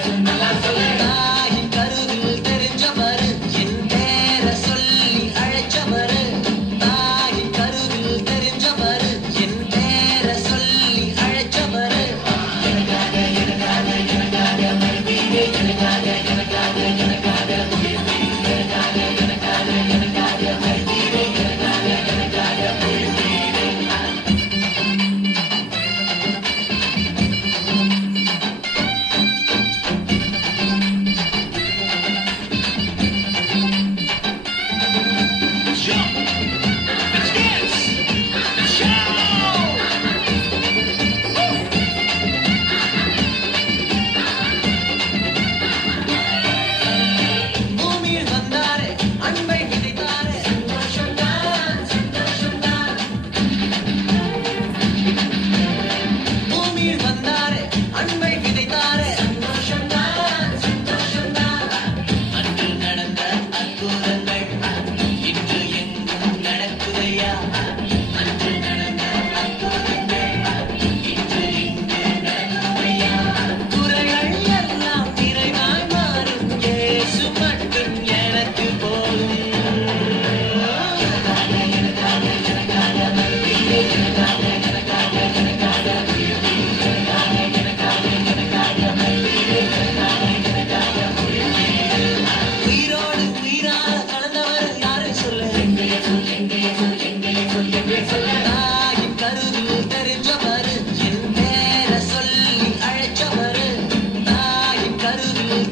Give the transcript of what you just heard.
தாயின் கருவில் தெரிஞ்சவரு என் பேர சொல்லி அழைச்சவரு தாயின் கருவில் தெரிஞ்சவரு என் பேர சொல்லி அழைச்சவரு பூமியில் வந்தாரே அன்பை விதைத்தாரே சந்தோஷம்தான் சந்தோஷம்தான் பூமியில் வந்தாரே அன்பை விதைத்தாரே சந்தோஷம்தான் சந்தோஷம்தான் அன்று நடந்த அற்புதங்கள் இன்று எங்கும் நடக்குதையா அன்று நடந்த அற்புதங்கள் இன்று இங்கு நடக்குதையா குறைகள் எல்லாம் நிறைவாய் மாறும் இயேசு மட்டும் எனக்கு போதும் உயிரோடு உயிராக கலந்தவர் யாரை சொல்ல தாயின் கருவில் தெரிஞ்சவரு என் பேர சொல்லி அழைச்சவரு தாயின் கருவில்